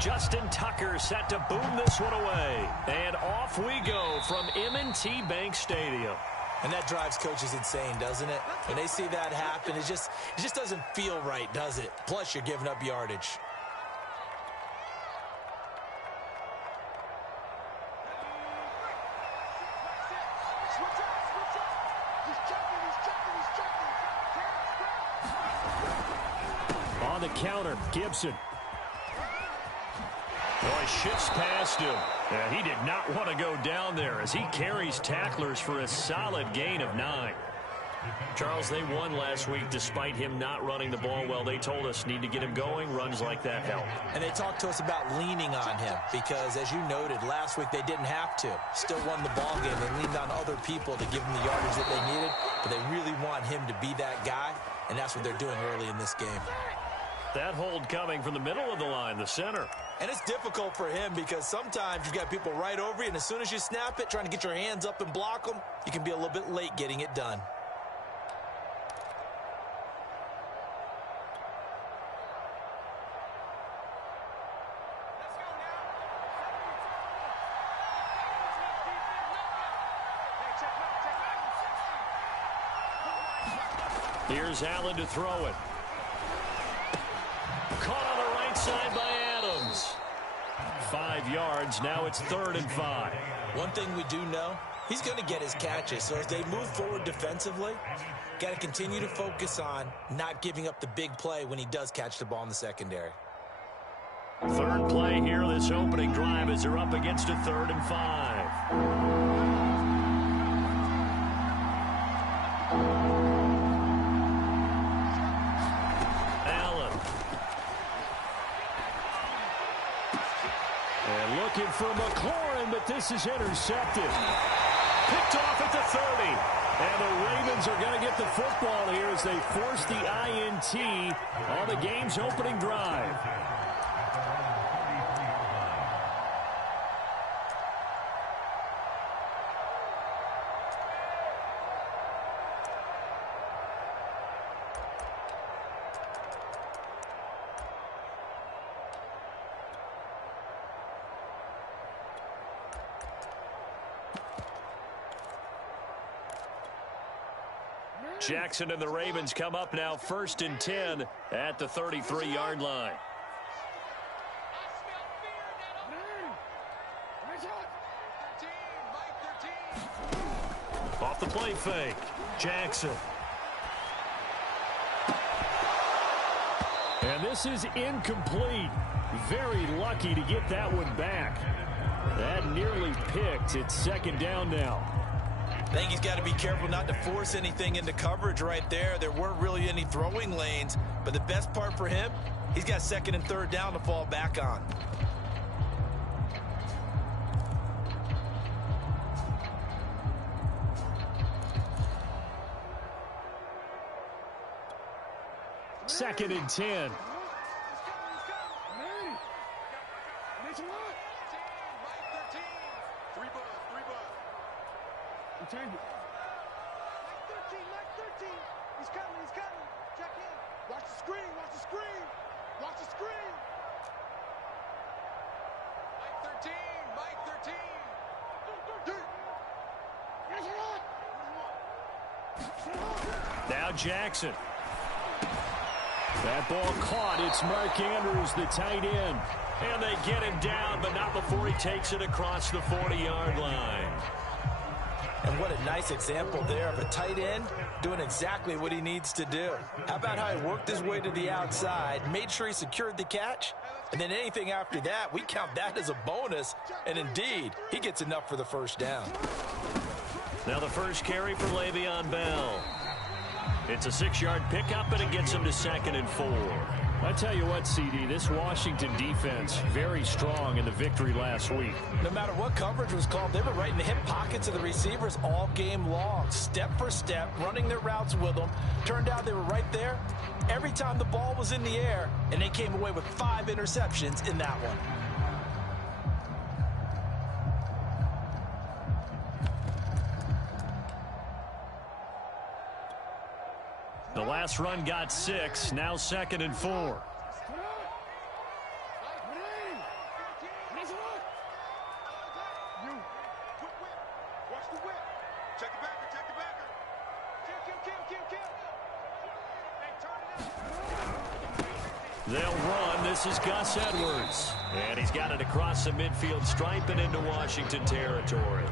Justin Tucker set to boom this one away. And off we go from M&T Bank Stadium. And that drives coaches insane, doesn't it? When they see that happen, it just doesn't feel right, does it? Plus, you're giving up yardage. On the counter, Gibson. Boy, shifts past him. Yeah, he did not want to go down there as he carries tacklers for a solid gain of 9. Charles, they won last week despite him not running the ball well. They told us need to get him going. Runs like that help. And they talked to us about leaning on him because, as you noted, last week they didn't have to. Still won the ball game. They leaned on other people to give them the yardage that they needed, but they really want him to be that guy, and that's what they're doing early in this game. That hold coming from the middle of the line, the center. And it's difficult for him because sometimes you've got people right over you, and as soon as you snap it, trying to get your hands up and block them, you can be a little bit late getting it done. Here's Allen to throw it. Caught on the right side by Adams. 5 yards. Now it's 3rd and 5. One thing we do know, he's going to get his catches. So as they move forward defensively, got to continue to focus on not giving up the big play when he does catch the ball in the secondary. 3rd play here this opening drive as they're up against a 3rd and 5. Looking for McLaurin, but this is intercepted. Picked off at the 30. And the Ravens are going to get the football here as they force the INT on the game's opening drive. Jackson and the Ravens come up now 1st and 10 at the 33-yard line. Off the play fake, Jackson. And this is incomplete. Very lucky to get that one back. That nearly picked. It's 2nd down now. I think he's got to be careful not to force anything into coverage right there. There weren't really any throwing lanes, but the best part for him, he's got 2nd and 3rd down to fall back on. Second and 10. Change it. Like 13. He's coming. Check in. Watch the screen. Watch the screen. Mike 13. Now Jackson. That ball caught. It's Mark Andrews, the tight end. And they get him down, but not before he takes it across the 40-yard line. And what a nice example there of a tight end doing exactly what he needs to do. How about how he worked his way to the outside, made sure he secured the catch, and then anything after that, we count that as a bonus. And indeed, he gets enough for the 1st down. Now the first carry for Le'Veon Bell. It's a 6-yard pickup, and it gets him to 2nd and 4. I tell you what, CD, this Washington defense, very strong in the victory last week. No matter what coverage was called, they were right in the hip pockets of the receivers all game long, step for step, running their routes with them. Turned out they were right there every time the ball was in the air, and they came away with 5 interceptions in that one. The last run got 6, now 2nd and 4. They'll run. This is Gus Edwards. And he's got it across the midfield stripe and into Washington territory.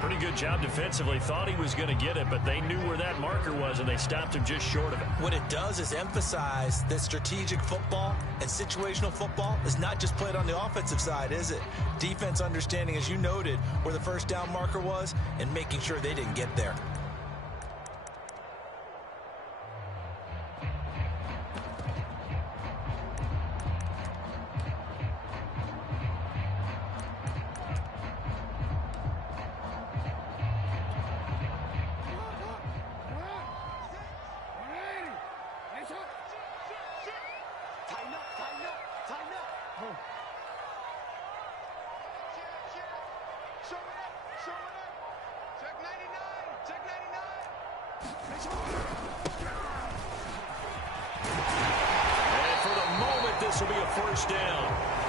Pretty good job defensively. Thought he was going to get it, but they knew where that marker was, and they stopped him just short of it. What it does is emphasize that strategic football and situational football is not just played on the offensive side, is it? Defense understanding, as you noted, where the first down marker was and making sure they didn't get there. This will be a first down,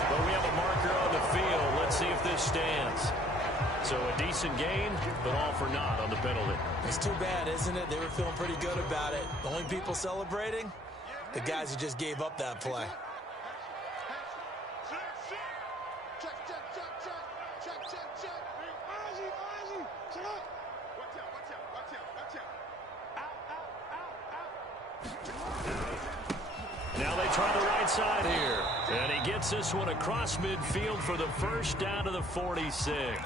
but we have a marker on the field. Let's see if this stands. So a decent gain, but all for naught on the penalty. It's too bad, isn't it? They were feeling pretty good about it. The only people celebrating, the guys who just gave up that play. Now they try the right side here. And he gets this one across midfield for the first down to the 46.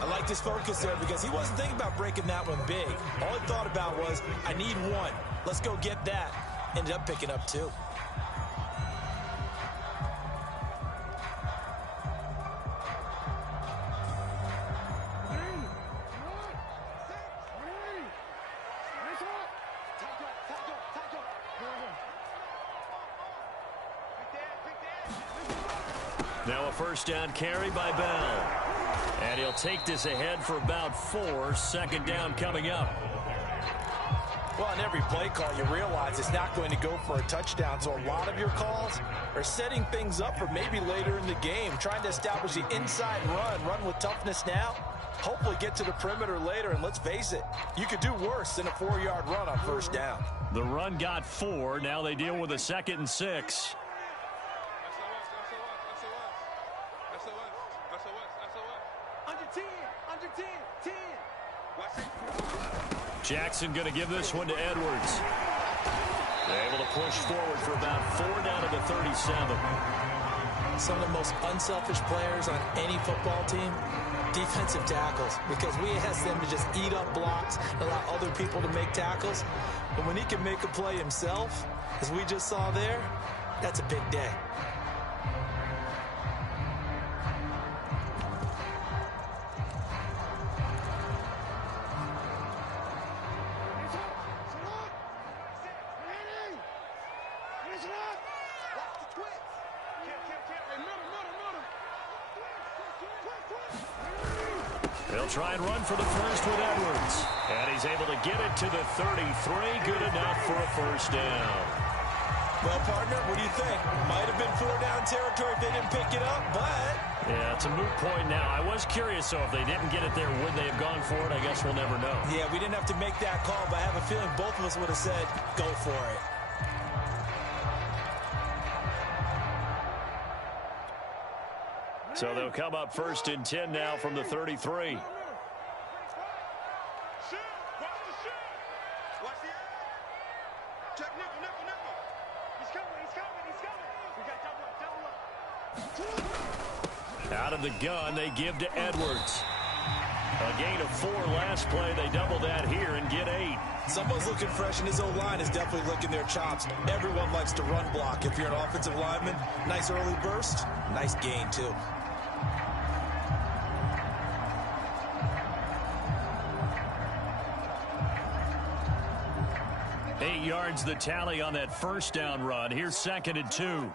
I like his focus there because he wasn't thinking about breaking that one big. All he thought about was, I need one. Let's go get that. Ended up picking up two. Now a first down carry by Bell. And he'll take this ahead for about 4. Second down coming up. Well, on every play call, you realize it's not going to go for a touchdown. So a lot of your calls are setting things up for maybe later in the game, trying to establish the inside run with toughness now, hopefully get to the perimeter later. And let's face it, you could do worse than a 4-yard run on first down. The run got 4. Now they deal with a 2nd and 6. Jackson going to give this one to Edwards. They're able to push forward for about 4 down to the 37. Some of the most unselfish players on any football team, defensive tackles, because we ask them to just eat up blocks, allow other people to make tackles. But when he can make a play himself, as we just saw there, that's a big day. They'll try and run for the first with Edwards. And he's able to get it to the 33. Good enough for a first down. Well, partner, what do you think? Might have been 4-down territory if they didn't pick it up, but... Yeah, it's a moot point now. I was curious, so if they didn't get it there, would they have gone for it? I guess we'll never know. Yeah, we didn't have to make that call, but I have a feeling both of us would have said, go for it. So they'll come up 1st and 10 now from the 33. Out of the gun, they give to Edwards. A gain of 4 last play. They double that here and get 8. Someone's looking fresh, and his O-line is definitely licking their chops. Everyone likes to run block. If you're an offensive lineman, nice early burst, nice gain, too. Eight yards the tally on that first down run. Here's 2nd and 2.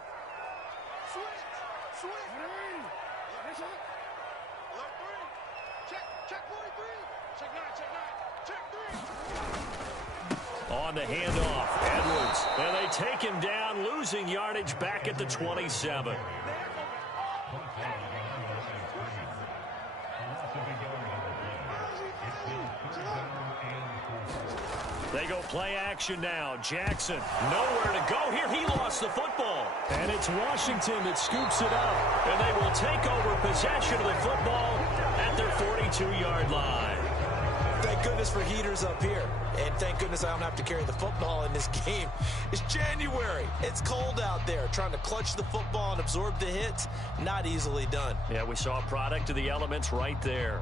On the handoff, Edwards. And they take him down, losing yardage back at the 27. They go play action now. Jackson, nowhere to go here. He lost the football. And it's Washington that scoops it up. And they will take over possession of the football at their 42-yard line. Thank goodness for heaters up here. And thank goodness I don't have to carry the football in this game. It's January. It's cold out there. Trying to clutch the football and absorb the hits, not easily done. Yeah, we saw a product of the elements right there.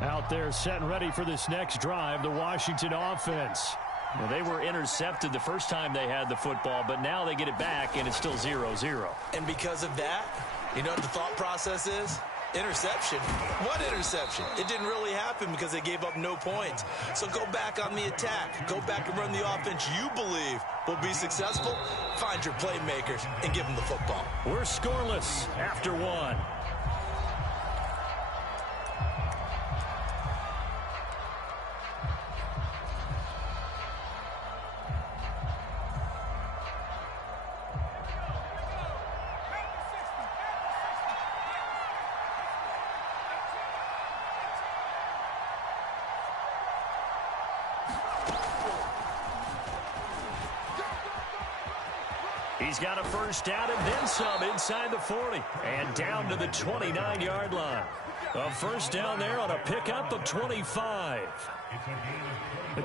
Out there set and ready for this next drive, the Washington offense. Well, they were intercepted the first time they had the football, but now they get it back, and it's still 0-0. And because of that, you know what the thought process is? Interception. What interception? It didn't really happen because they gave up no points. So go back on the attack. Go back and run the offense you believe will be successful. Find your playmakers and give them the football. We're scoreless after one. He's got a first down and then some inside the 40 and down to the 29-yard line. A first down there on a pickup of 25.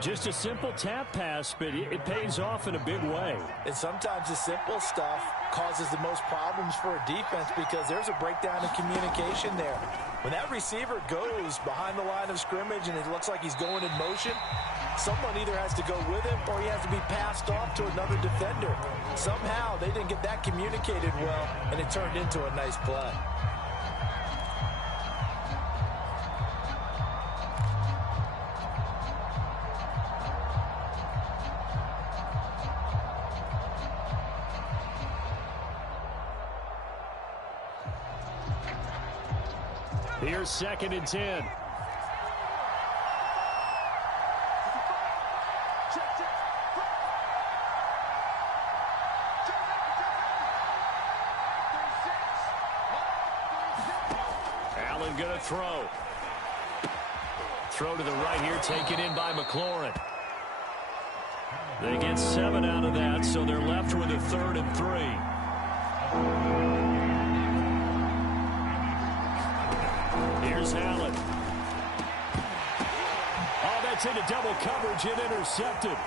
Just a simple tap pass, but it pays off in a big way. And sometimes the simple stuff causes the most problems for a defense because there's a breakdown in communication there. When that receiver goes behind the line of scrimmage and it looks like he's going in motion, someone either has to go with him or he has to be passed off to another defender. Somehow they didn't get that communicated well, and it turned into a nice play. Here's 2nd and 10. Allen going to throw. Throw to the right here, taken in by McLaurin. They get 7 out of that, so they're left with a 3rd and 3. Here's Allen. Oh, that's into double coverage and intercepted.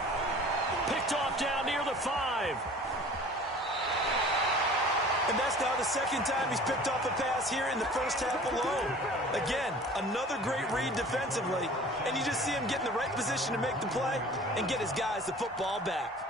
Picked off down near the 5. And that's now the second time he's picked off a pass here in the first half alone. Again, another great read defensively, and you just see him get in the right position to make the play and get his guys the football back.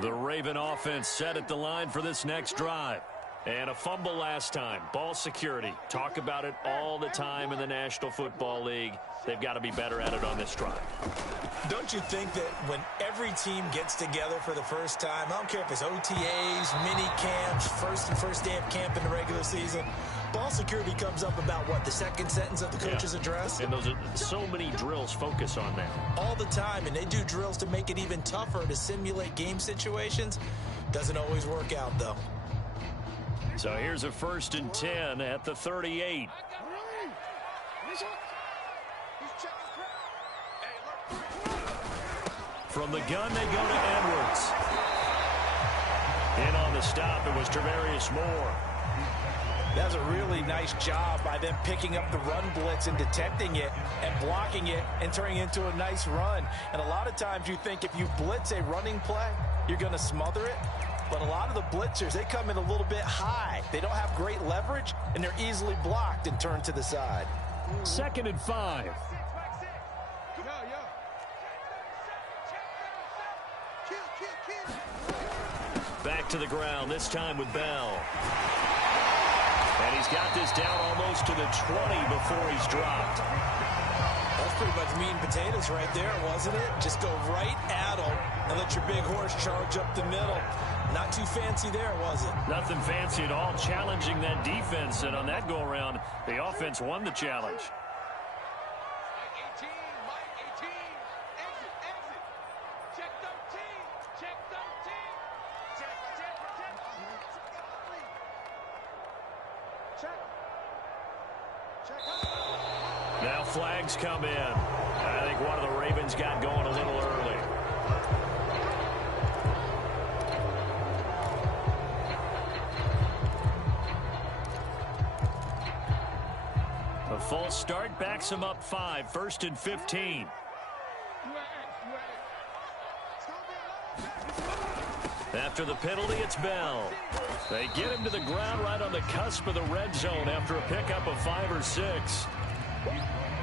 The Raven offense set at the line for this next drive. And a fumble last time. Ball security. Talk about it all the time in the National Football League. They've got to be better at it on this drive. Don't you think that when every team gets together for the first time, I don't care if it's OTAs, mini camps, first day of camp in the regular season, ball security comes up about what, the second sentence of the coach's address? And those are so many drills focus on that. All the time, and they do drills to make it even tougher to simulate game situations. Doesn't always work out, though. So here's a 1st and 10 at the 38. From the gun, they go to Edwards. In on the stop, it was Trevarius Moore. That's a really nice job by them picking up the run blitz and detecting it and blocking it and turning it into a nice run. And a lot of times you think if you blitz a running play, you're going to smother it. But a lot of the blitzers, they come in a little bit high. They don't have great leverage, and they're easily blocked and turned to the side. 2nd and 5. Back to the ground, this time with Bell. And he's got this down almost to the 20 before he's dropped. That's pretty much meat and potatoes right there, wasn't it? Just go right at him and let your big horse charge up the middle. Not too fancy there, was it? Nothing fancy at all, challenging that defense. And on that go-around, the offense won the challenge. Now flags come in. I think one of the Ravens got going a little early. A false start backs him up 5, 1st and 15. After the penalty, it's Bell. They get him to the ground right on the cusp of the red zone after a pickup of 5 or 6.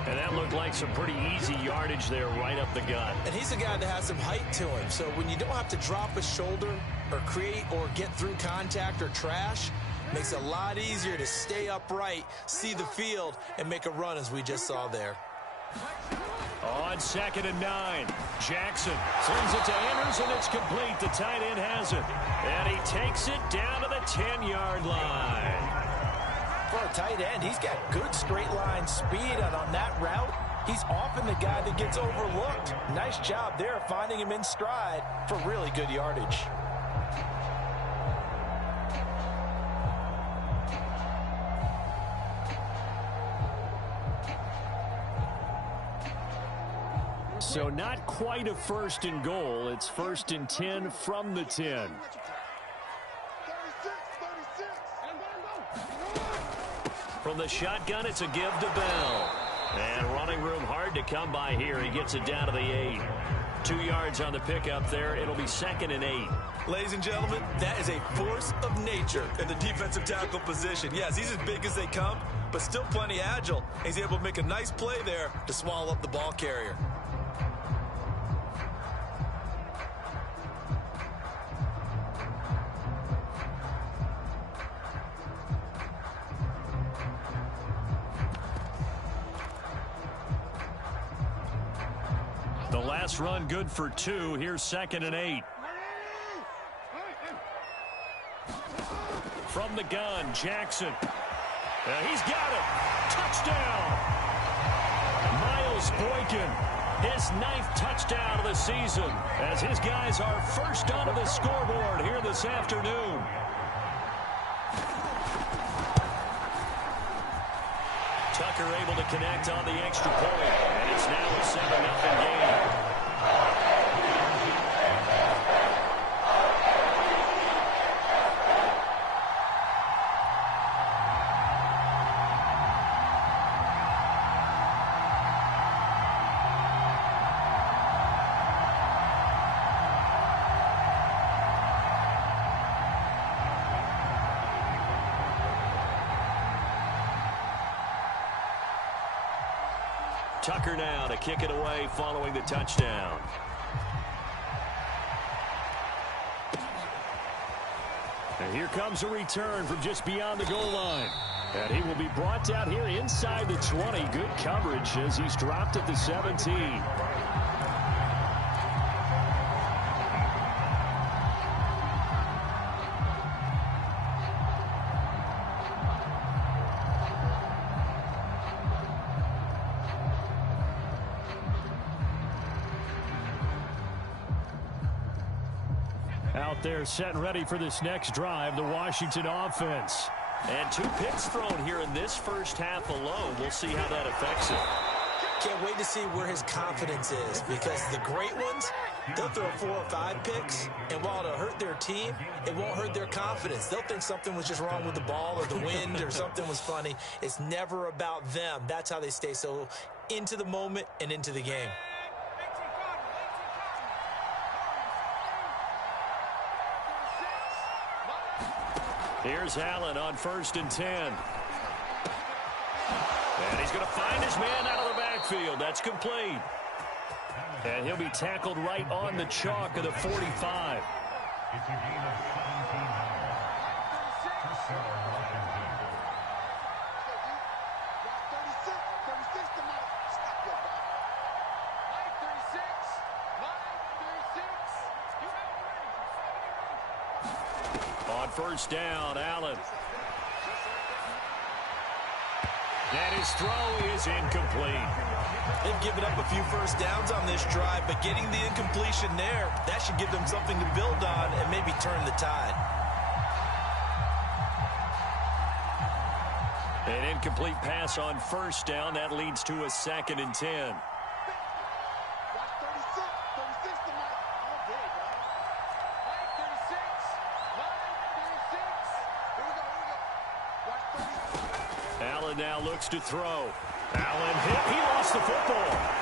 And that looked like some pretty easy yardage there right up the gut. And he's a guy that has some height to him. So when you don't have to drop a shoulder or create or get through contact or trash, makes it a lot easier to stay upright, see the field, and make a run as we just saw there. On 2nd and 9, Jackson slings it to Andrews, and it's complete. The tight end has it. And he takes it down to the 10-yard line. For a tight end, he's got good straight line speed, and on that route, he's often the guy that gets overlooked. Nice job there finding him in stride for really good yardage. So not quite a 1st and goal. It's 1st and 10 from the 10. From the shotgun, it's a give to Bell. And running room hard to come by here. He gets it down to the 8. 2 yards on the pickup there. It'll be 2nd and 8. Ladies and gentlemen, that is a force of nature in the defensive tackle position. Yes, he's as big as they come, but still plenty agile. He's able to make a nice play there to swallow up the ball carrier. The last run good for 2. Here's 2nd and 8. From the gun, Jackson. He's got it. Touchdown. Miles Boykin, his 9th touchdown of the season, as his guys are first onto the scoreboard here this afternoon. Tucker able to connect on the extra point, and it's now a 7-0 game. Tucker now to kick it away following the touchdown. And here comes a return from just beyond the goal line. And he will be brought down here inside the 20. Good coverage as he's dropped at the 17. Out there set and ready for this next drive, the Washington offense. And 2 picks thrown here in this first half alone. We'll see how that affects him. Can't wait to see where his confidence is, because the great ones, they'll throw 4 or 5 picks, and while it'll hurt their team, it won't hurt their confidence. They'll think something was just wrong with the ball or the wind or something was funny. It's never about them. That's how they stay so into the moment and into the game. Here's Allen on 1st and 10. And he's going to find his man out of the backfield. That's complete. And he'll be tackled right on the chalk of the 45. on first down. Allen. And his throw is incomplete. They've given up a few first downs on this drive, but getting the incompletion there, that should give them something to build on and maybe turn the tide. An incomplete pass on first down. That leads to a 2nd and 10. Allen now looks to throw. Allen hit. He lost the football.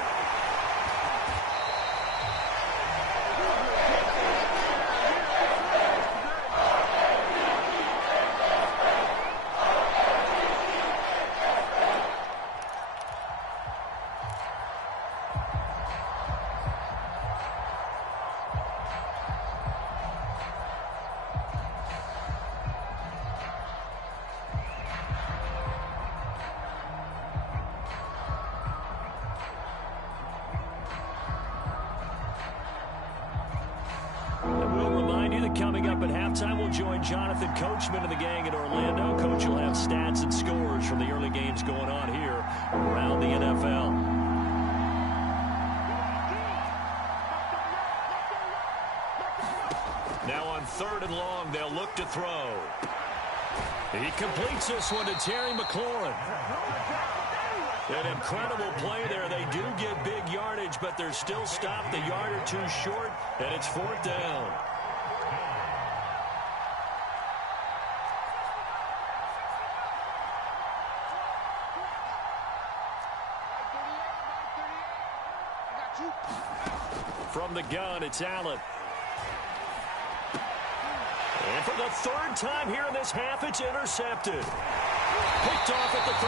Coming up at halftime, we'll join Jonathan Coachman and the gang in Orlando. Coach will have stats and scores from the early games going on here around the NFL. Now on 3rd and long, they'll look to throw. He completes this one to Terry McLaurin. An incredible play there. They do get big yardage, but they're still stopped a yard or two short, and it's 4th down. From the gun, it's Allen. And for the 3rd time here in this half, it's intercepted. Picked off at the 38.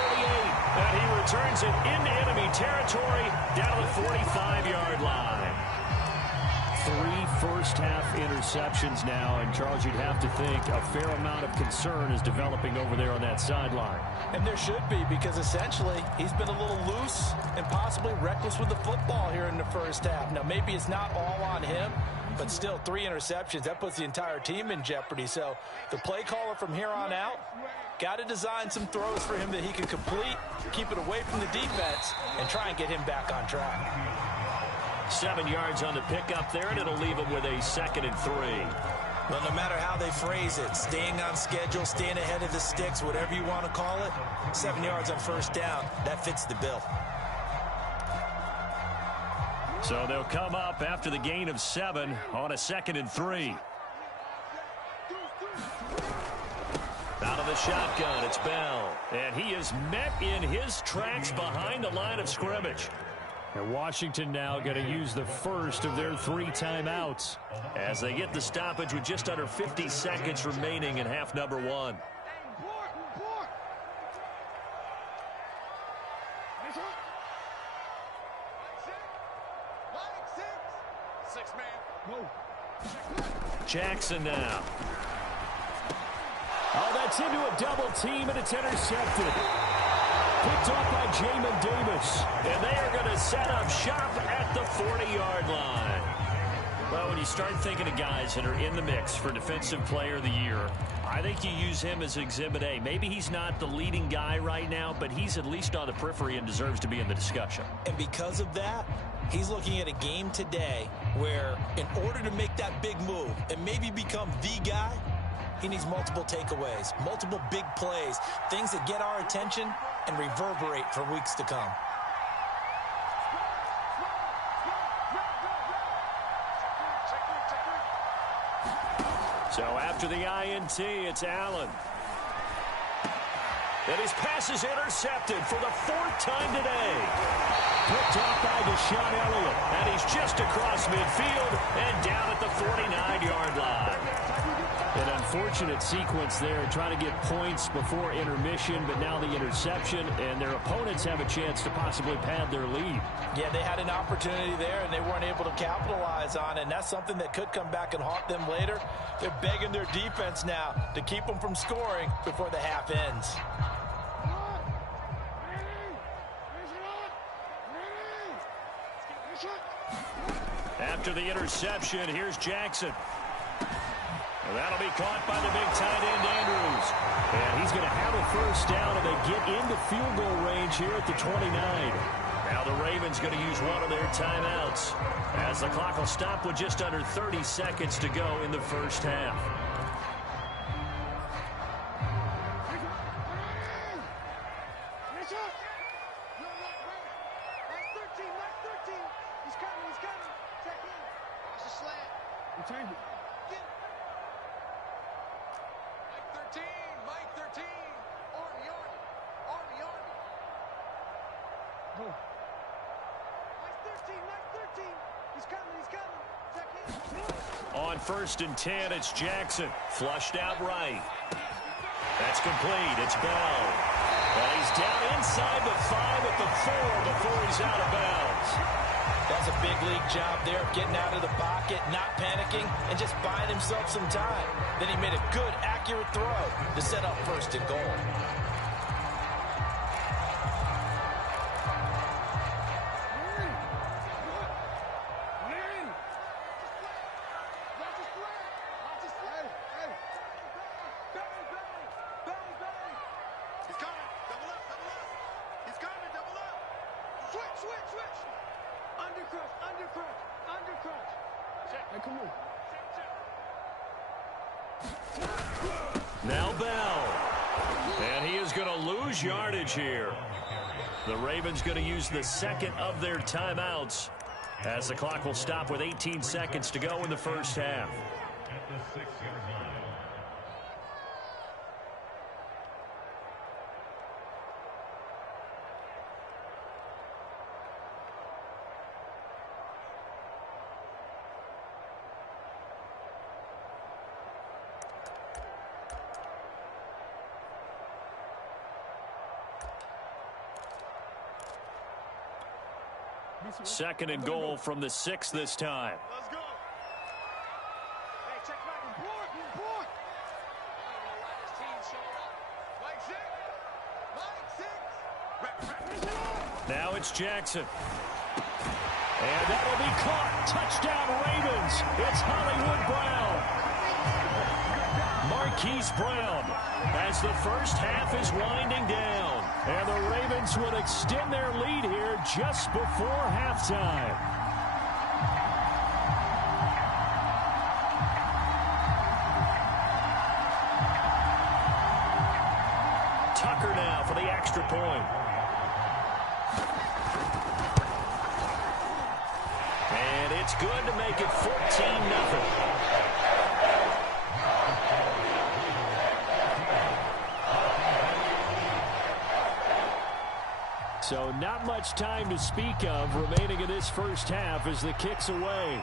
And he returns it into enemy territory down to the 45-yard line. 3 first-half interceptions now. And, Charles, you'd have to think a fair amount of concern is developing over there on that sideline. And there should be, because essentially he's been a little loose and possibly reckless with the football here in the first half. Now, maybe it's not all on him, but still 3 interceptions. That puts the entire team in jeopardy. So the play caller from here on out got to design some throws for him that he can complete, keep it away from the defense, and try and get him back on track. 7 yards on the pickup there, and it'll leave him with a 2nd and 3. Well, no matter how they phrase it, staying on schedule, staying ahead of the sticks, whatever you want to call it, 7 yards on first down, that fits the bill. So they'll come up after the gain of 7 on a 2nd and 3. Out of the shotgun, it's Bell. And he is met in his tracks behind the line of scrimmage. And Washington now going to use the first of their 3 timeouts as they get the stoppage with just under 50 seconds remaining in half number 1. Jackson now. Oh, that's into a double team, and it's intercepted. Picked off by Jamin Davis. And they are going to set up shop at the 40-yard line. Well, when you start thinking of guys that are in the mix for Defensive Player of the Year, I think you use him as Exhibit A. Maybe he's not the leading guy right now, but he's at least on the periphery and deserves to be in the discussion. And because of that, he's looking at a game today where in order to make that big move and maybe become the guy, he needs multiple takeaways, multiple big plays, things that get our attention and reverberate for weeks to come. So after the INT, it's Allen. And his pass is intercepted for the 4th time today. Picked off by Deshaun Elliott. And he's just across midfield and down at the 49-yard line. An unfortunate sequence there, trying to get points before intermission, but now the interception, and their opponents have a chance to possibly pad their lead. Yeah, they had an opportunity there, and they weren't able to capitalize on it, and that's something that could come back and haunt them later. They're begging their defense now to keep them from scoring before the half ends. After the interception, here's Jackson. And that'll be caught by the big tight end, Andrews. And he's going to have a first down, and they get into field goal range here at the 29. Now the Ravens going to use one of their timeouts as the clock will stop with just under 30 seconds to go in the first half. On 1st and 10, it's Jackson. Flushed out right. That's complete. It's Bell. And he's down inside the 5 at the 4 before he's out of bounds. That's a big league job there of getting out of the pocket, not panicking, and just buying himself some time. Then he made a good, accurate throw to set up 1st and goal. Now Bell. And he is going to lose yardage here. The Ravens going to use the second of their timeouts as the clock will stop with 18 seconds to go in the first half. Second and goal from the 6 this time. Let's go. Hey, check back. Report. Now it's Jackson. And that'll be caught. Touchdown Ravens. It's Hollywood Brown. Marquise Brown as the first half is winding down. And the Ravens will extend their lead here just before halftime. Tucker now for the extra point. And it's good to make it 14-0. So not much time to speak of remaining in this first half as the kick's away.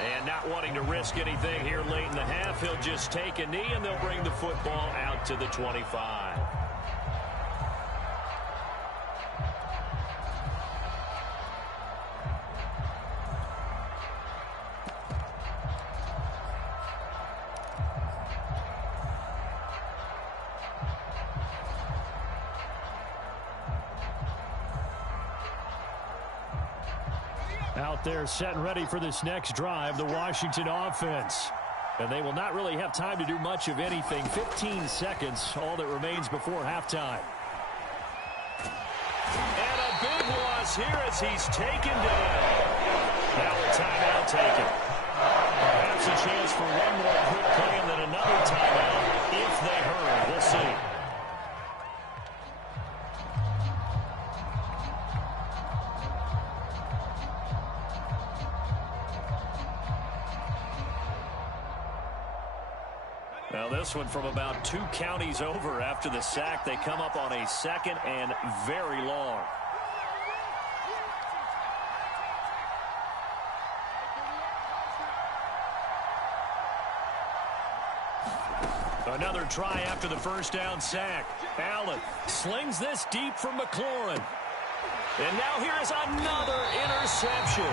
And not wanting to risk anything here late in the half, he'll just take a knee and they'll bring the football out to the 25. Out there set and ready for this next drive, the Washington offense. And they will not really have time to do much of anything. 15 seconds, all that remains before halftime. And a big loss here as he's taken down. Now a timeout taken. Perhaps a chance for one more quick play and then another timeout if they hurry. We'll see. Now this one from about 2 counties over after the sack. They come up on a 2nd and very long. Another try after the first down sack. Allen slings this deep from McLaurin. And now here is another interception.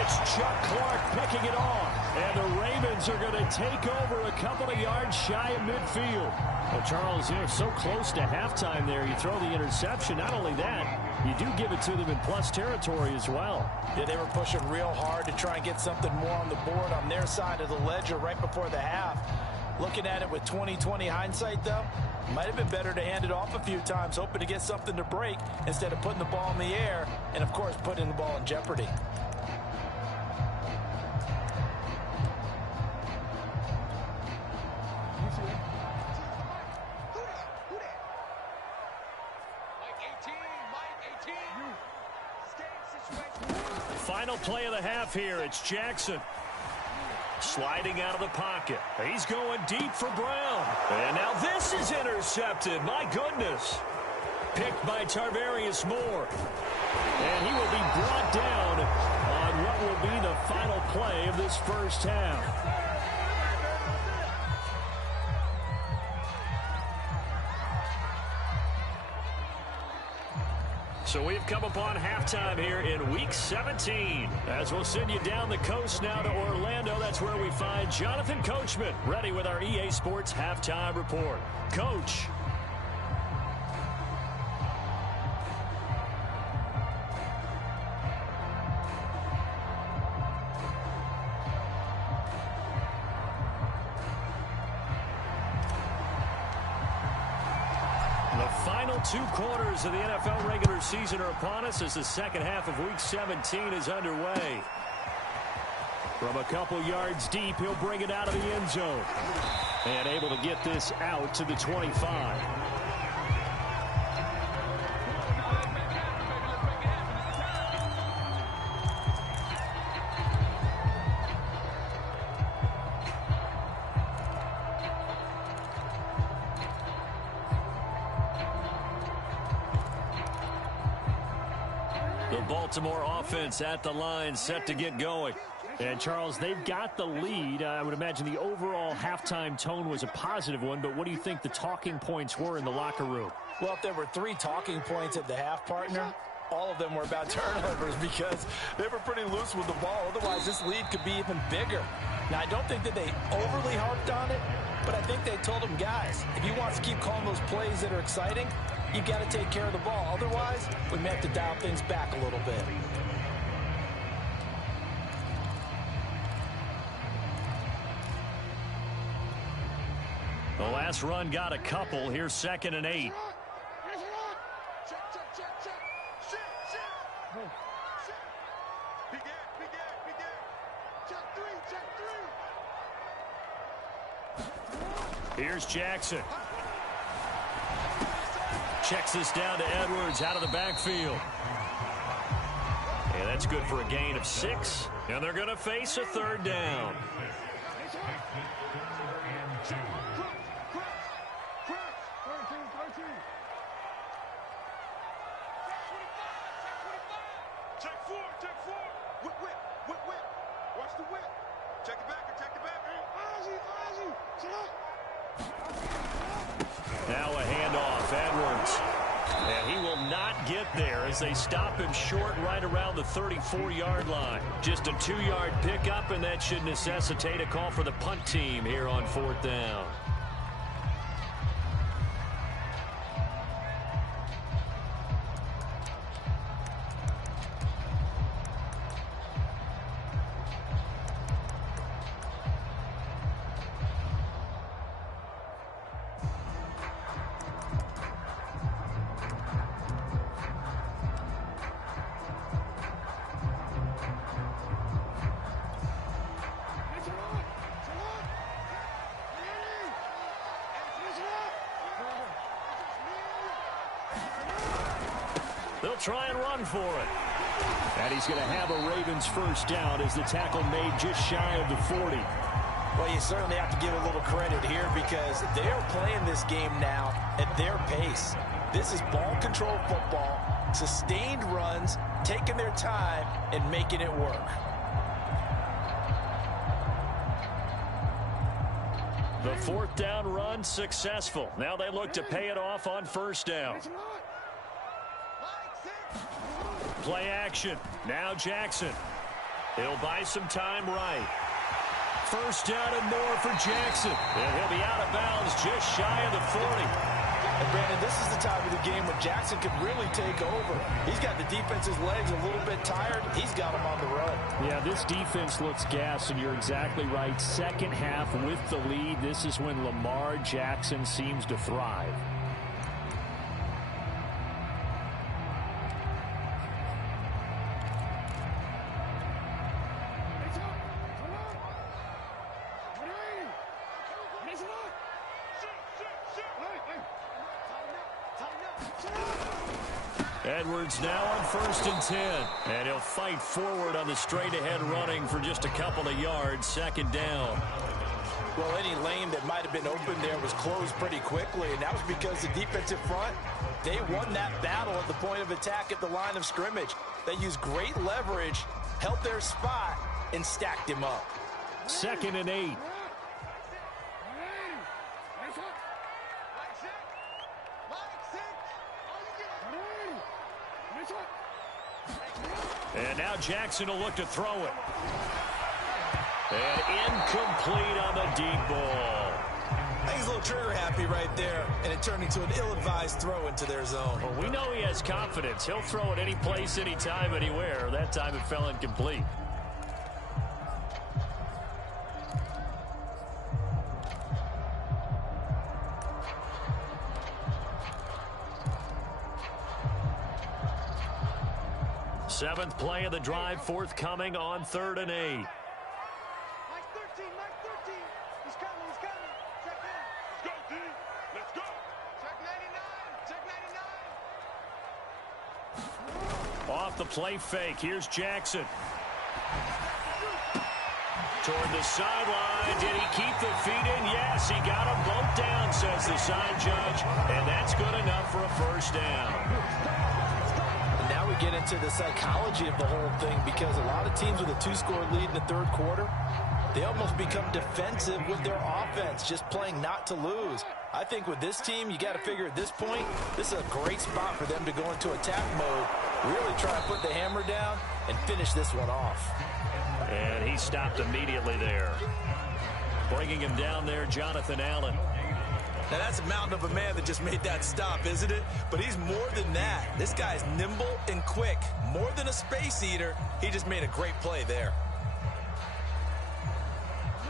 It's Chuck Clark picking it off. And the Ravens are going to take over a couple of yards shy of midfield. Well, Charles, you're so close to halftime there. You throw the interception. Not only that, you do give it to them in plus territory as well. Yeah, they were pushing real hard to try and get something more on the board on their side of the ledger right before the half. Looking at it with 20/20 hindsight, though, might have been better to hand it off a few times, hoping to get something to break instead of putting the ball in the air and, of course, putting the ball in jeopardy. Final play of the half here. It's Jackson. Sliding out of the pocket. He's going deep for Brown. And now this is intercepted. My goodness. Picked by Tarvarius Moore. And he will be brought down on what will be the final play of this first half. So we've come upon halftime here in Week 17. As we'll send you down the coast now to Orlando. That's where we find Jonathan Coachman ready with our EA Sports Halftime Report. Coach. The final 2 quarters of the NFL regular season are upon us as the second half of Week 17 is underway. From a couple yards deep, he'll bring it out of the end zone. And able to get this out to the 25. Baltimore offense at the line, set to get going. And, Charles, they've got the lead. I would imagine the overall halftime tone was a positive one, but what do you think the talking points were in the locker room? Well, if there were 3 talking points at the half, partner, all of them were about turnovers because they were pretty loose with the ball. Otherwise, this lead could be even bigger. Now, I don't think that they overly harped on it, but I think they told them, guys, if you want to keep calling those plays that are exciting, you got to take care of the ball. Otherwise, we may have to dial things back a little bit. The last run got a couple. Here's 2nd and 8. Here's Jackson. Checks this down to Edwards out of the backfield. And that's good for a gain of 6. And they're going to face a 3rd down. Now a handoff, Edwards. And he will not get there as they stop him short right around the 34-yard line. Just a 2-yard pickup, and that should necessitate a call for the punt team here on 4th down. They'll try and run for it. And he's going to have a Ravens first down as the tackle made just shy of the 40. Well, you certainly have to give a little credit here because they're playing this game now at their pace. This is ball control football, sustained runs, taking their time and making it work. The 4th down run successful. Now they look to pay it off on 1st down. Play action. Now Jackson. He'll buy some time right. 1st down and more for Jackson. And he'll be out of bounds just shy of the 40. And Brandon, this is the time of the game when Jackson can really take over. He's got the defense's legs a little bit tired. He's got them on the run. Yeah, this defense looks gassed, and you're exactly right. Second half with the lead, this is when Lamar Jackson seems to thrive. Edwards now on 1st and 10. And he'll fight forward on the straight-ahead running for just a couple of yards. 2nd down. Well, any lane that might have been open there was closed pretty quickly, and that was because the defensive front, they won that battle at the point of attack at the line of scrimmage. They used great leverage, held their spot, and stacked him up. 2nd and 8. And now Jackson will look to throw it. And incomplete on the deep ball. I think he's a little trigger happy right there, and it turned into an ill-advised throw into their zone. Well, we know he has confidence. He'll throw it any place, anytime, anywhere. That time it fell incomplete. Seventh play of the drive forthcoming on 3rd and 8. Mike 13, Mike 13. He's coming, he's coming. Check in. Let's go, D. Let's go. Check 99. Check 99. Off the play fake. Here's Jackson. Toward the sideline. Did he keep the feet in? Yes, he got them both down, says the side judge. And that's good enough for a 1st down. Now we get into the psychology of the whole thing, because a lot of teams with a 2-score lead in the 3rd quarter, they almost become defensive with their offense, just playing not to lose. I think with this team, you got to figure at this point, this is a great spot for them to go into attack mode, really try to put the hammer down and finish this one off. And he stopped immediately there. Bringing him down there, Jonathan Allen. Now, that's a mountain of a man that just made that stop, isn't it? But he's more than that. This guy's nimble and quick. More than a space eater, he just made a great play there.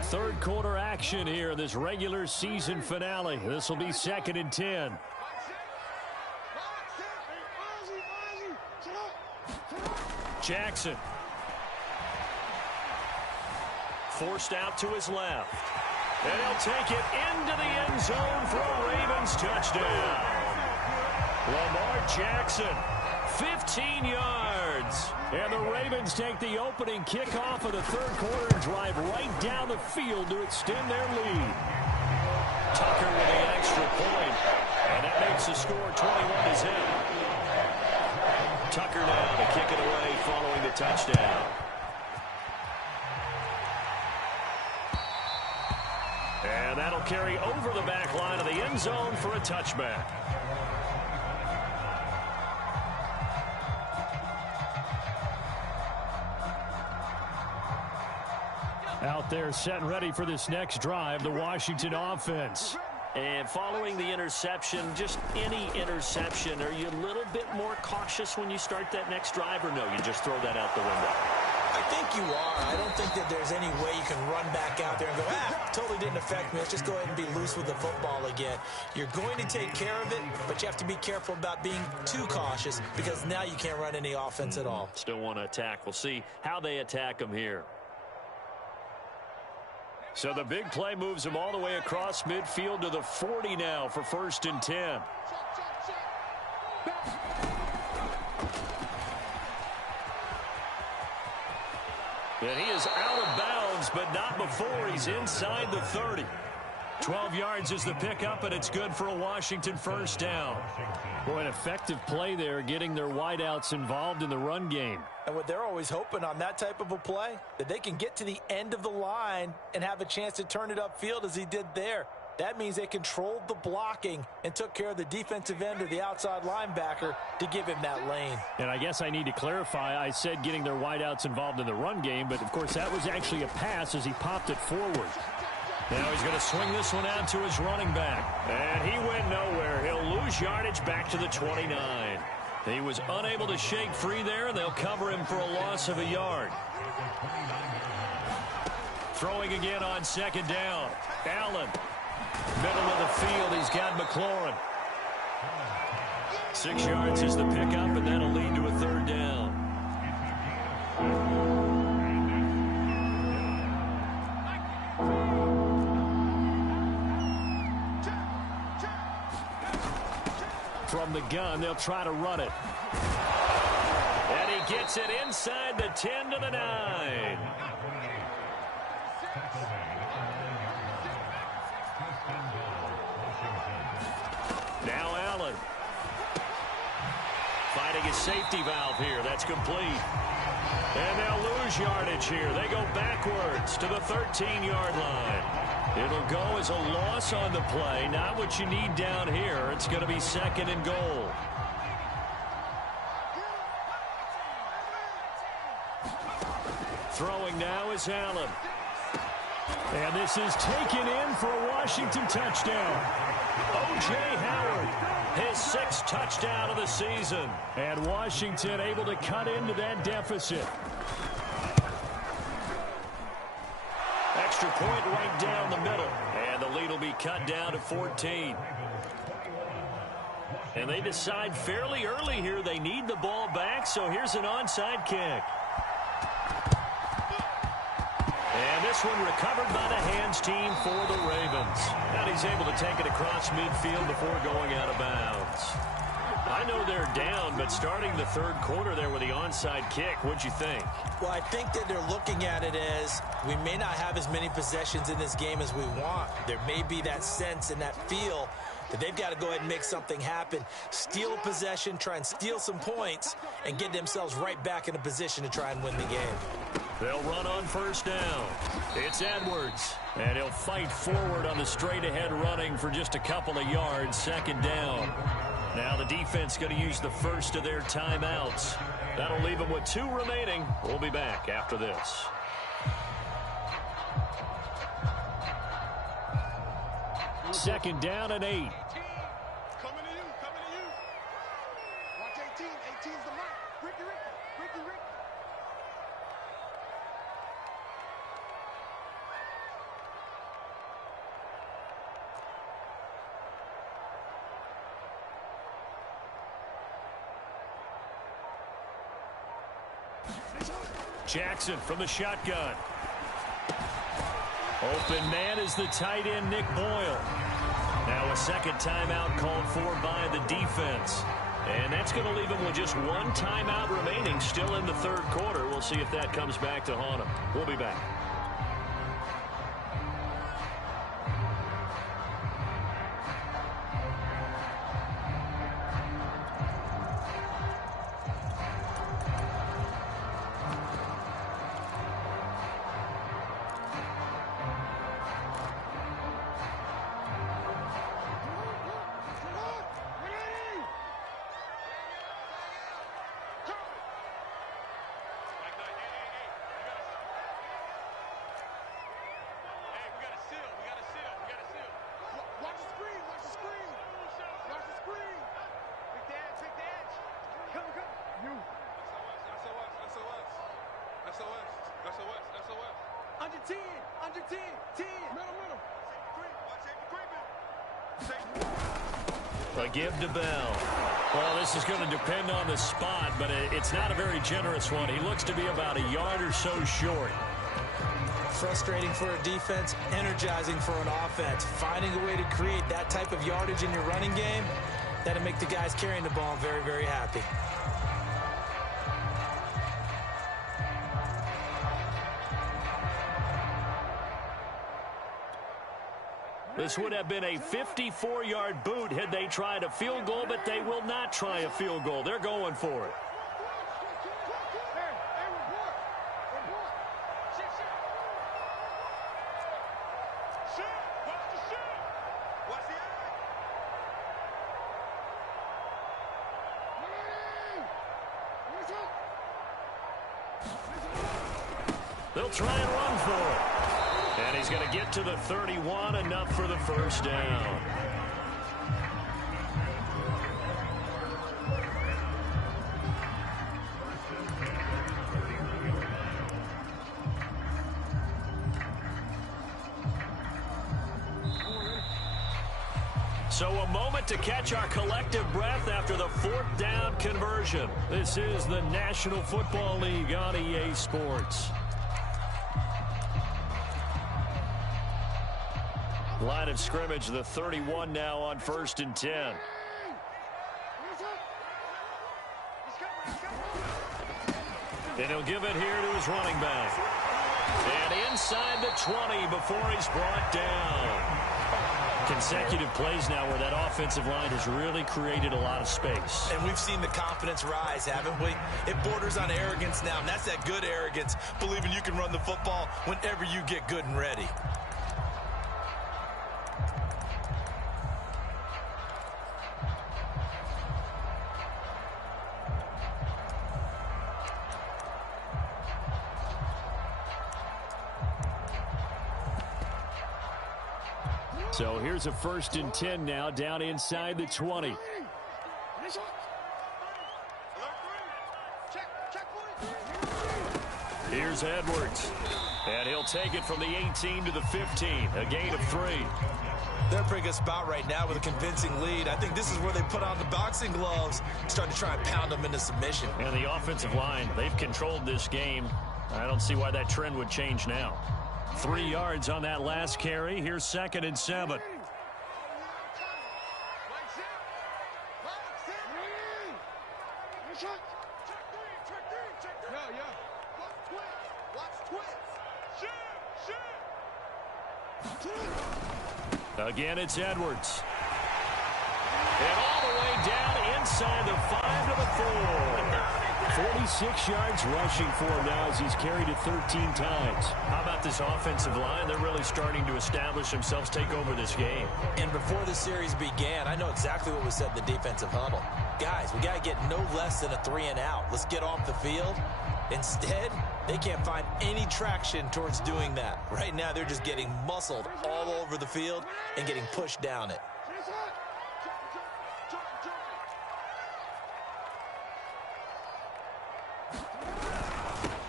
3rd quarter action here in this regular season finale. This will be 2nd and 10. Jackson. Forced out to his left. And he'll take it into the end zone for a Ravens touchdown. Lamar Jackson, 15 yards. And the Ravens take the opening kickoff of the 3rd quarter and drive right down the field to extend their lead. Tucker with the extra point. And that makes the score 21-0. Tucker now to kick it away following the touchdown. And that'll carry over the back line of the end zone for a touchback. Out there set and ready for this next drive, the Washington offense. And following the interception, just any interception, are you a little bit more cautious when you start that next drive, or no, you just throw that out the window? I think you are. I don't think that there's any way you can run back out there and go, totally didn't affect me. Let's just go ahead and be loose with the football again. You're going to take care of it, but you have to be careful about being too cautious, because now you can't run any offense at all. Still want to attack. We'll see how they attack them here. So the big play moves him all the way across midfield to the 40 now for 1st and 10. And he is out of bounds, but not before he's inside the 30. 12 yards is the pickup, and it's good for a Washington 1st down. Boy, an effective play there, getting their wideouts involved in the run game. And what they're always hoping on that type of a play, that they can get to the end of the line and have a chance to turn it upfield as he did there. That means they controlled the blocking and took care of the defensive end or the outside linebacker to give him that lane. And I guess I need to clarify, I said getting their wideouts involved in the run game, but of course that was actually a pass as he popped it forward. Now he's going to swing this one out to his running back. And he went nowhere. He'll lose yardage back to the 29. He was unable to shake free there, and they'll cover him for a loss of a yard. Throwing again on second down. Allen. Middle of the field, he's got McLaurin. 6 yards is the pickup, and that'll lead to a third down. From the gun, they'll try to run it. And he gets it inside the 10 to the 9. Now Allen. Fighting his safety valve here. That's complete. And they'll lose yardage here. They go backwards to the 13-yard line. It'll go as a loss on the play. Not what you need down here. It's going to be second and goal. Throwing now is Allen. And this is taken in for a Washington touchdown. O.J. Howard, his 6th touchdown of the season. And Washington able to cut into that deficit. Extra point right down the middle. And the lead will be cut down to 14. And they decide fairly early here they need the ball back, so here's an onside kick. And this one recovered by the hands team for the Ravens. And he's able to take it across midfield before going out of bounds. I know they're down, but starting the third quarter there with the onside kick, what'd you think? Well, I think that they're looking at it as we may not have as many possessions in this game as we want. There may be that sense and that feel that they've got to go ahead and make something happen, steal a possession, try and steal some points, and get themselves right back in a position to try and win the game. They'll run on first down. It's Edwards, and he'll fight forward on the straight-ahead running for just a couple of yards, second down. Now the defense going to use the first of their timeouts. That'll leave them with 2 remaining. We'll be back after this. Second down and 8. Coming to you, coming to you. Watch 18. 18's the mark. Ricky. Jackson from the shotgun. Open man is the tight end, Nick Boyle. Now a second timeout called for by the defense. And that's going to leave him with just 1 timeout remaining still in the third quarter. We'll see if that comes back to haunt him. We'll be back. Under 10. Middle. A give to Bell. Well, this is going to depend on the spot, but it's not a very generous one. He looks to be about a yard or so short. Frustrating for a defense, energizing for an offense. Finding a way to create that type of yardage in your running game, that'll make the guys carrying the ball very, very happy. This would have been a 54-yard boot had they tried a field goal, but they will not try a field goal. They're going for it. They'll try and run for it. And he's going to get to the 31, enough for the first down. So a moment to catch our collective breath after the 4th down conversion. This is the National Football League on EA Sports. Line of scrimmage, the 31 now on 1st and 10. And he'll give it here to his running back. And inside the 20 before he's brought down. Consecutive plays now where that offensive line has really created a lot of space. And we've seen the confidence rise, haven't we? It borders on arrogance now, and that's that good arrogance, believing you can run the football whenever you get good and ready. So here's a 1st and 10 now, down inside the 20. Here's Edwards. And he'll take it from the 18 to the 15, a gain of 3. They're in a pretty good spot right now with a convincing lead. I think this is where they put on the boxing gloves, start to try and pound them into submission. And the offensive line, they've controlled this game. I don't see why that trend would change now. 3 yards on that last carry. Here's 2nd and 7. Again, it's Edwards. And all the way down inside the 5 to the 4. 46 yards rushing for him now as he's carried it 13 times. How about this offensive line? They're really starting to establish themselves, take over this game. And before the series began, I know exactly what was said in the defensive huddle. Guys, we got to get no less than a 3 and out. Let's get off the field. Instead, they can't find any traction towards doing that. Right now, they're just getting muscled all over the field and getting pushed down it.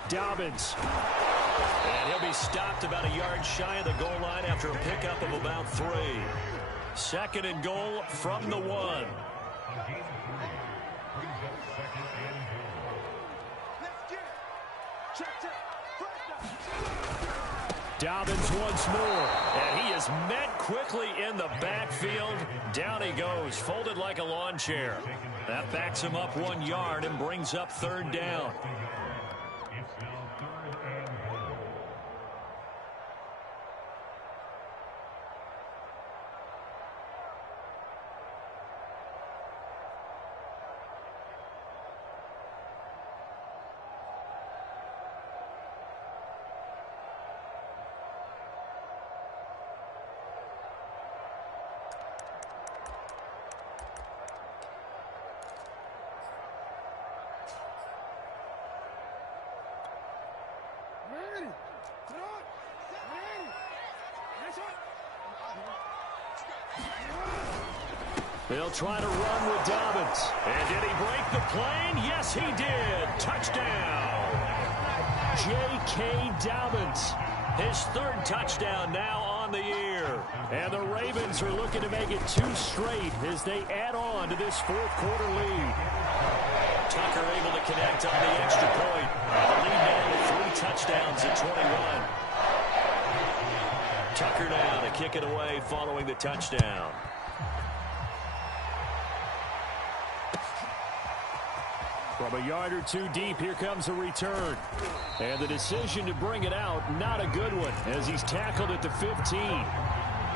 Dobbins. And he'll be stopped about a yard shy of the goal line after a pickup of about 3. 2nd and goal from the 1. Dobbins once more. And he is met quickly in the backfield. Down he goes, folded like a lawn chair. That backs him up 1 yard and brings up 3rd down. They'll try to run with Dobbins. And did he break the plane? Yes, he did. Touchdown. J.K. Dobbins. His 3rd touchdown now on the year. And the Ravens are looking to make it 2 straight as they add on to this 4th quarter lead. Tucker able to connect on the extra point. The lead now with 3 touchdowns at 21. Tucker now to kick it away following the touchdown. From a yard or 2 deep, here comes a return. And the decision to bring it out, not a good one, as he's tackled at the 15.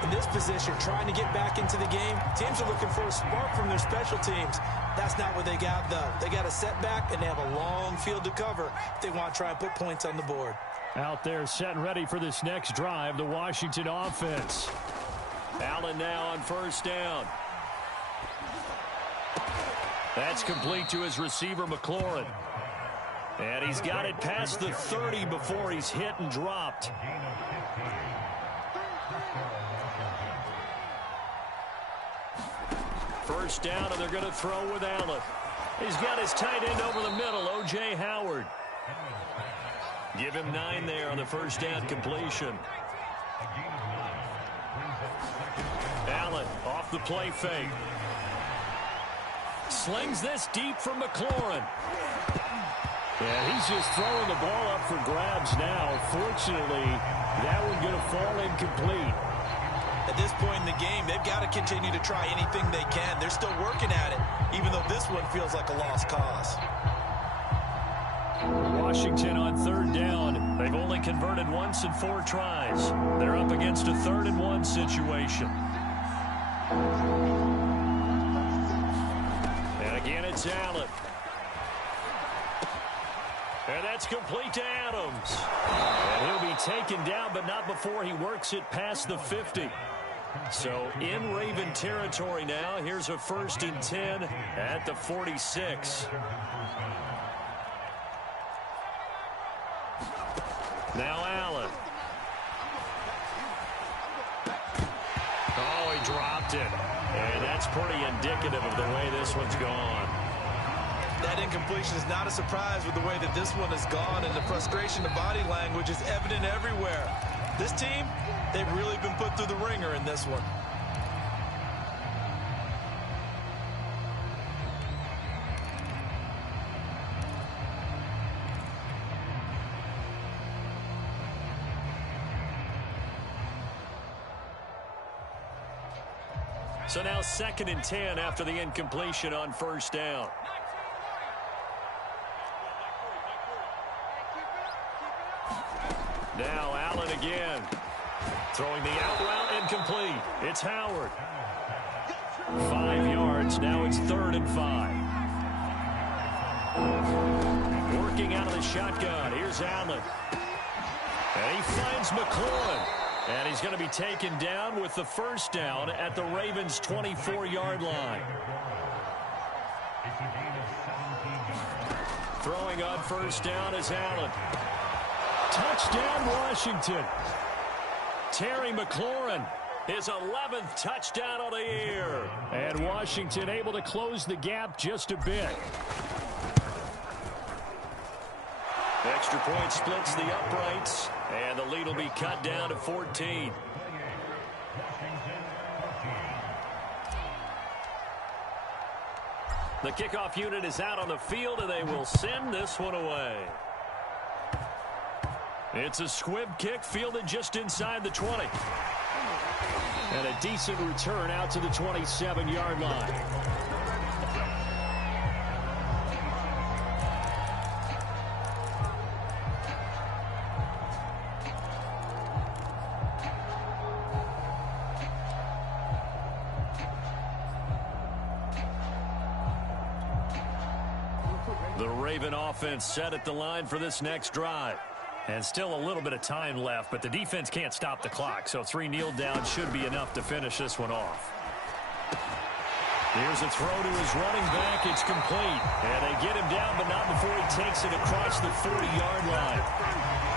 In this position, trying to get back into the game, teams are looking for a spark from their special teams. That's not what they got, though. They got a setback, and they have a long field to cover if they want to try and put points on the board. Out there set and ready for this next drive, the Washington offense. Allen now on 1st down. That's complete to his receiver, McLaurin. And he's got it past the 30 before he's hit and dropped. First down, and they're going to throw with Allen. He's got his tight end over the middle, O.J. Howard. Give him 9 there on the first down completion. Allen off the play fake. Slings this deep from McLaurin. Yeah, he's just throwing the ball up for grabs now. Fortunately, that one going to fall incomplete. At this point in the game, they've got to continue to try anything they can. They're still working at it, even though this one feels like a lost cause. Washington on third down. They've only converted once in 4 tries. They're up against a 3rd and 1 situation. And again, it's Allen. And that's complete to Adams. And he'll be taken down, but not before he works it past the 50. So in Raven territory now. Here's a 1st and 10 at the 46. Now Allen. Oh, he dropped it. And that's pretty indicative of the way this one's gone. That incompletion is not a surprise with the way that this one has gone, and the frustration of body language is evident everywhere. This team, they've really been put through the ringer in this one. So now 2nd and 10 after the incompletion on first down. Now Allen again. Throwing the out route incomplete. It's Howard. 5 yards. Now it's 3rd and 5. Working out of the shotgun. Here's Allen. And he finds McLaurin. And he's going to be taken down with the first down at the Ravens' 24-yard line. Throwing on first down is Allen. Touchdown, Washington. Terry McLaurin, his 11th touchdown of the year. And Washington able to close the gap just a bit. Extra point splits the uprights, and the lead will be cut down to 14. The kickoff unit is out on the field, and they will send this one away. It's a squib kick fielded just inside the 20. And a decent return out to the 27-yard line. The Raven offense set at the line for this next drive. And still a little bit of time left, but the defense can't stop the clock, so 3 kneel downs should be enough to finish this one off. Here's a throw to his running back. It's complete. And they get him down, but not before he takes it across the 40-yard line.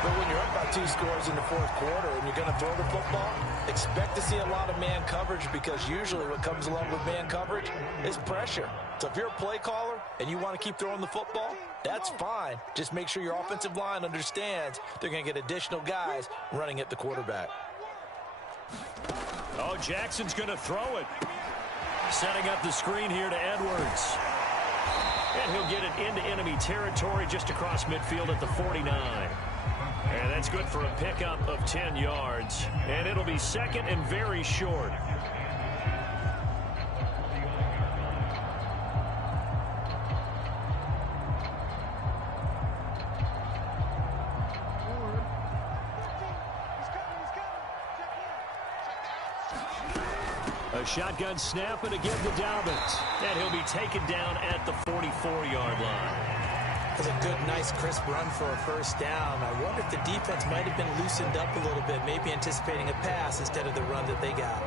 But when you're up by 2 scores in the 4th quarter and you're going to throw the football, expect to see a lot of man coverage, because usually what comes along with man coverage is pressure. So if you're a play caller and you want to keep throwing the football, that's fine. Just make sure your offensive line understands they're going to get additional guys running at the quarterback. Oh, Jackson's going to throw it. Setting up the screen here to Edwards. And he'll get it into enemy territory just across midfield at the 49. And that's good for a pickup of 10 yards. And it'll be 2nd and very short. A shotgun snap, and again to Dobbins. And he'll be taken down at the 44-yard line. That's a good, nice, crisp run for a first down. I wonder if the defense might have been loosened up a little bit, maybe anticipating a pass instead of the run that they got.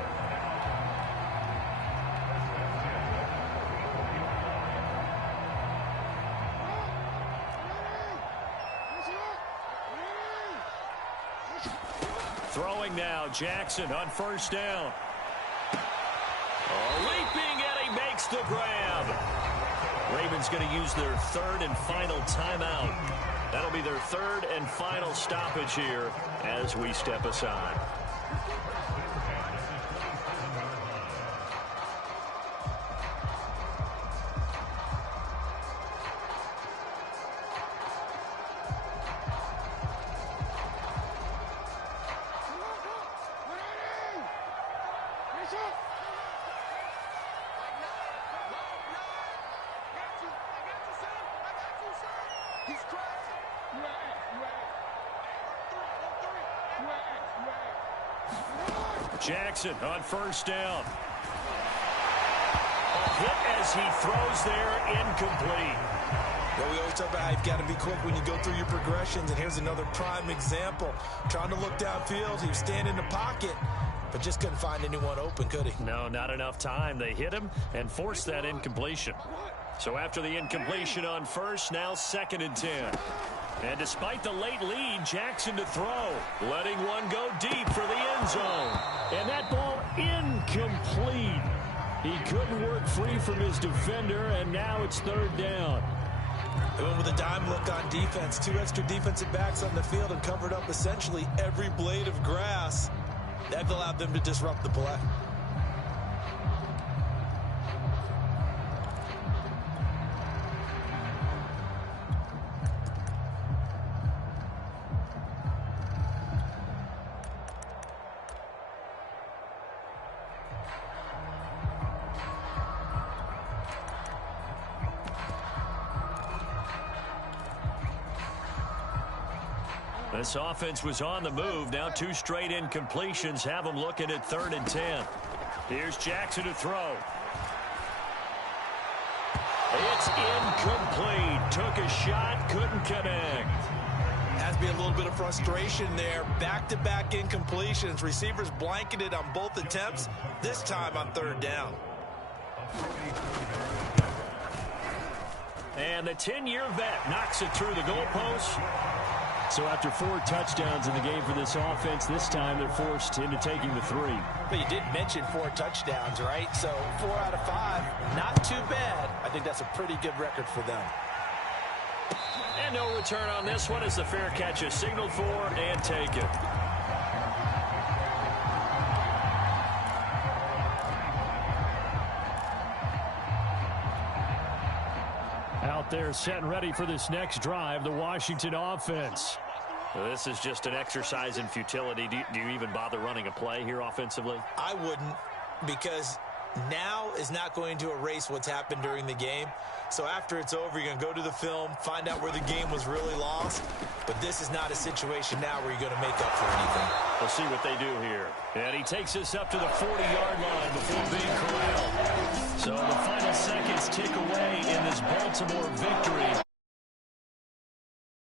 Throwing now, Jackson on first down. Leaping, and he makes the grab. Ravens going to use their third and final timeout. That'll be their third and final stoppage here as we step aside. Jackson on first down. A hit as he throws there, incomplete. Well, we always talk about how you've got to be quick when you go through your progressions, and here's another prime example. Trying to look downfield, he was standing in the pocket, but just couldn't find anyone open, could he? No, not enough time. They hit him and forced that incompletion. So after the incompletion on first, now 2nd and 10. And despite the late lead, Jackson to throw, letting one go deep for the end zone. And that ball incomplete. He couldn't work free from his defender, and now it's 3rd down. They went with a dime look on defense. 2 extra defensive backs on the field and covered up essentially every blade of grass. That allowed them to disrupt the play. This offense was on the move. Now 2 straight incompletions have them looking at 3rd and 10. Here's Jackson to throw. It's incomplete. Took a shot, couldn't connect. Has to be a little bit of frustration there. Back-to-back incompletions. Receivers blanketed on both attempts, this time on 3rd down. And the 10-year vet knocks it through the goalpost. So after 4 touchdowns in the game for this offense, this time they're forced into taking the 3. But you did mention 4 touchdowns, right? So 4 out of 5, not too bad. I think that's a pretty good record for them. And no return on this one as the fair catch is signaled for and taken. Out there set and ready for this next drive, the Washington offense. This is just an exercise in futility. Do you even bother running a play here offensively? I wouldn't, because now is not going to erase what's happened during the game. So after it's over, you're going to go to the film, find out where the game was really lost. But this is not a situation now where you're going to make up for anything. We'll see what they do here. And he takes us up to the 40-yard line before being corralled. So the final seconds tick away in this Baltimore victory.